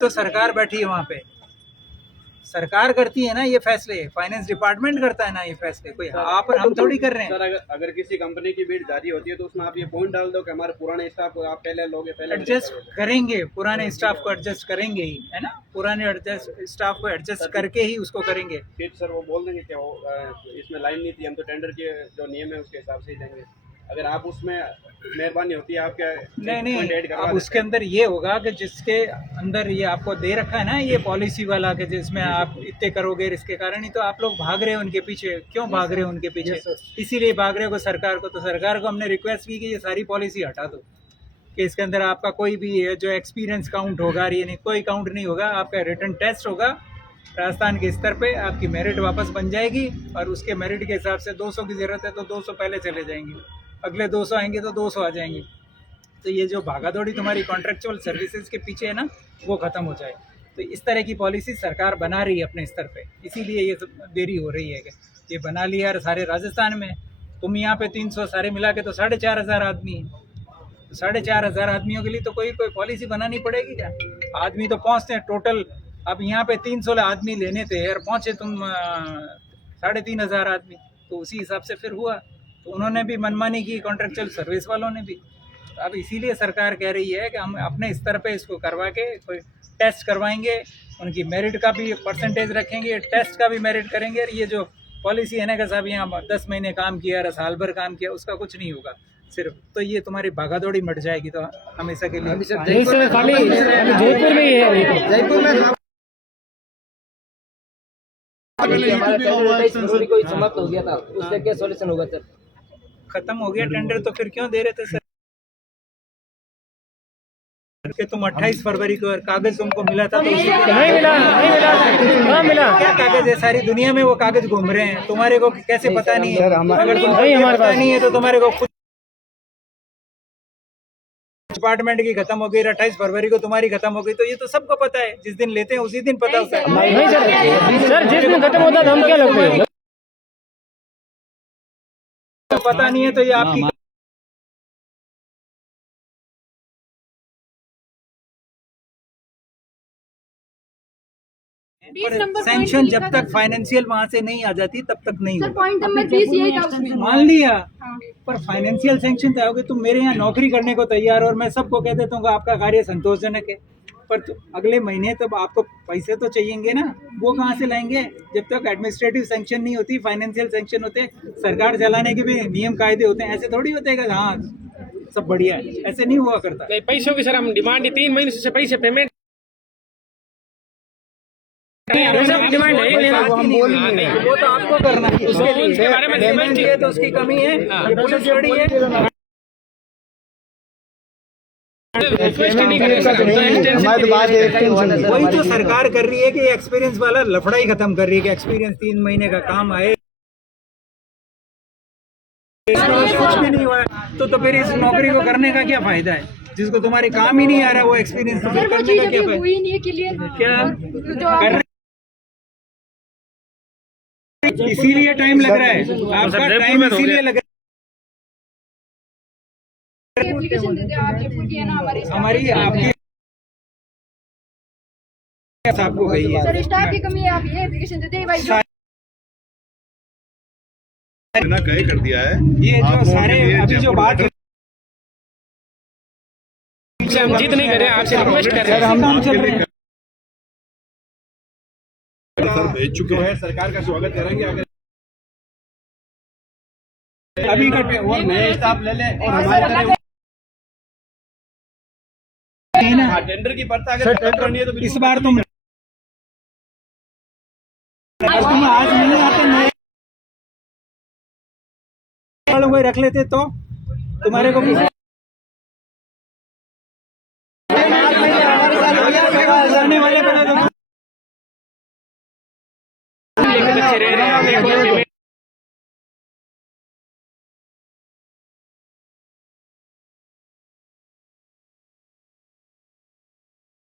तो सरकार बैठी है वहाँ पे, सरकार करती है ना ये फैसले, फाइनेंस डिपार्टमेंट करता है ना ये फैसले, कोई आप और हम थोड़ी कर रहे हैं। सर अगर किसी कंपनी की बिड जारी होती है तो उसमें आप ये पॉइंट डाल दो कि हमारे पुराने स्टाफ को आप पहले लोगे, पहले एडजस्ट करेंगे, पुराने स्टाफ को एडजस्ट करेंगे ही, है ना, पुराने स्टाफ को एडजस्ट करके ही उसको करेंगे। फिर सर वो बोल देंगे कि वो इसमें लाइन नहीं थी, हम तो टेंडर के जो नियम है उसके हिसाब से ही देंगे। अगर आप उसमें मेहरबानी होती है आपके नहीं, अब उसके अंदर ये होगा कि जिसके अंदर ये आपको दे रखा है ना ये पॉलिसी वाला, कि जिसमें आप इतने करोगे, इसके कारण ही तो आप लोग भाग रहे हो उनके पीछे। क्यों भाग रहे हो उनके पीछे? इसीलिए भाग रहे हो सरकार को। तो सरकार को हमने रिक्वेस्ट की कि ये सारी पॉलिसी हटा दो, कि इसके अंदर आपका कोई भी जो एक्सपीरियंस काउंट होगा, ये नहीं, कोई काउंट नहीं होगा, आपका रिटन टेस्ट होगा राजस्थान के स्तर पे, आपकी मेरिट वापस बन जाएगी और उसके मेरिट के हिसाब से 200 की ज़रूरत है तो 200 पहले चले जाएंगे, अगले 200 आएंगे तो 200 आ जाएंगे। तो ये जो भागादौड़ी तुम्हारी कॉन्ट्रेक्चुअल सर्विसेज के पीछे है ना, वो ख़त्म हो जाए। तो इस तरह की पॉलिसी सरकार बना रही है अपने स्तर पे, इसीलिए ये सब देरी हो रही है कि ये बना लिया सारे राजस्थान में। तुम यहाँ पे 300 सारे मिला के तो 4,500 आदमी है, तो 4,500 आदमियों के लिए तो कोई पॉलिसी बनानी पड़ेगी क्या? आदमी तो पहुँचते हैं टोटल, अब यहाँ पे 300 आदमी लेने थे और पहुँचे तुम 3,500 आदमी, तो उसी हिसाब से फिर हुआ। तो उन्होंने भी मनमानी की, कॉन्ट्रेक्चुअल सर्विस वालों ने भी। तो अब इसीलिए सरकार कह रही है कि हम अपने स्तर पे इसको करवा के कोई टेस्ट करवाएंगे, उनकी मेरिट का भी परसेंटेज रखेंगे, टेस्ट का भी मेरिट करेंगे। और ये जो पॉलिसी है ना कि साहब यहाँ 10 महीने काम किया और साल भर काम किया, उसका कुछ नहीं होगा सिर्फ। तो ये तुम्हारी भागादौड़ी मट जाएगी तो हमेशा के लिए। जयपुर में है, जयपुर में कोई समाप्त हो गया था, उससे क्या सॉल्यूशन होगा सर? खत्म हो गया टेंडर तो फिर क्यों दे रहे थे सर? कि तुम 28 फरवरी को कागज तुमको मिला था तो नहीं मिला। क्या कागज है? सारी दुनिया में वो कागज घूम रहे हैं, तुम्हारे को कैसे पता नहीं है? अगर तुमको पता नहीं है तो तुम्हारे को खुद डिपार्टमेंट की खत्म हो गई, 28 फरवरी को तुम्हारी खत्म हो गई, तो ये तो सबको पता है। जिस दिन लेते हैं उसी दिन पता होता है। नहीं सर, जिस दिन खत्म होता है हम क्या लोग पता नहीं है तो ये आपकी सैंक्शन जब तक फाइनेंशियल वहाँ से नहीं आ जाती तब तक नहीं होगा। पॉइंट नंबर 20 यही था उसमें। मान लिया, पर फाइनेंशियल सैंक्शन तो आओगे। तुम मेरे यहाँ नौकरी करने को तैयार और मैं सबको कह देता हूँ आपका कार्य संतोषजनक है, पर अगले महीने तब आपको पैसे तो चाहिएंगे ना, वो कहाँ से लाएंगे? जब तक एडमिनिस्ट्रेटिव सैंक्शन नहीं होती, फाइनेंशियल सैंक्शन होते, सरकार चलाने के भी नियम कायदे होते हैं। ऐसे थोड़ी होते हैं हाँ सब बढ़िया है, ऐसे नहीं हुआ करता। पैसों की सर हम डिमांड 3 महीने से पैसे पेमेंट डिमांड है, वो तो आपको करना है, उसके लिए बारे में पेमेंट है तो उसकी कमी है, पुलिस जोड़ी है। वही तो सरकार कर रही है कि एक्सपीरियंस वाला लफड़ा ही खत्म कर रही है कि एक्सपीरियंस 3 महीने का काम आए, कुछ भी नहीं हुआ तो फिर इस नौकरी को करने का क्या फायदा है? जिसको तुम्हारे काम ही नहीं आ रहा वो एक्सपीरियंस तो करने का क्या फायदा? क्या इसीलिए टाइम लग रहा है आपका, टाइम इसीलिए लग रहा है। हमारी आपकी आपको गई है सर, स्टाफ की कमी है, आप ये एप्लीकेशन देते हैं भाई। ना कहे कर दिया है ये जो सारे अभी जो बात हम जीत नहीं कर रहे, आपसे रिक्वेस्ट कर रहे हैं। हम काम चल रहे हैं, सर भेज चुके हैं। सरकार का स्वागत करेंगे अगर अभी करते हैं और नए स्टाफ ले लें और हमारे तरह टेंडर की पर्चा अगर खत्म करनी है तो इस बार तुम आज नहीं आते, नए कोई रख लेते तो तुम्हारे को आने वाले बना दो।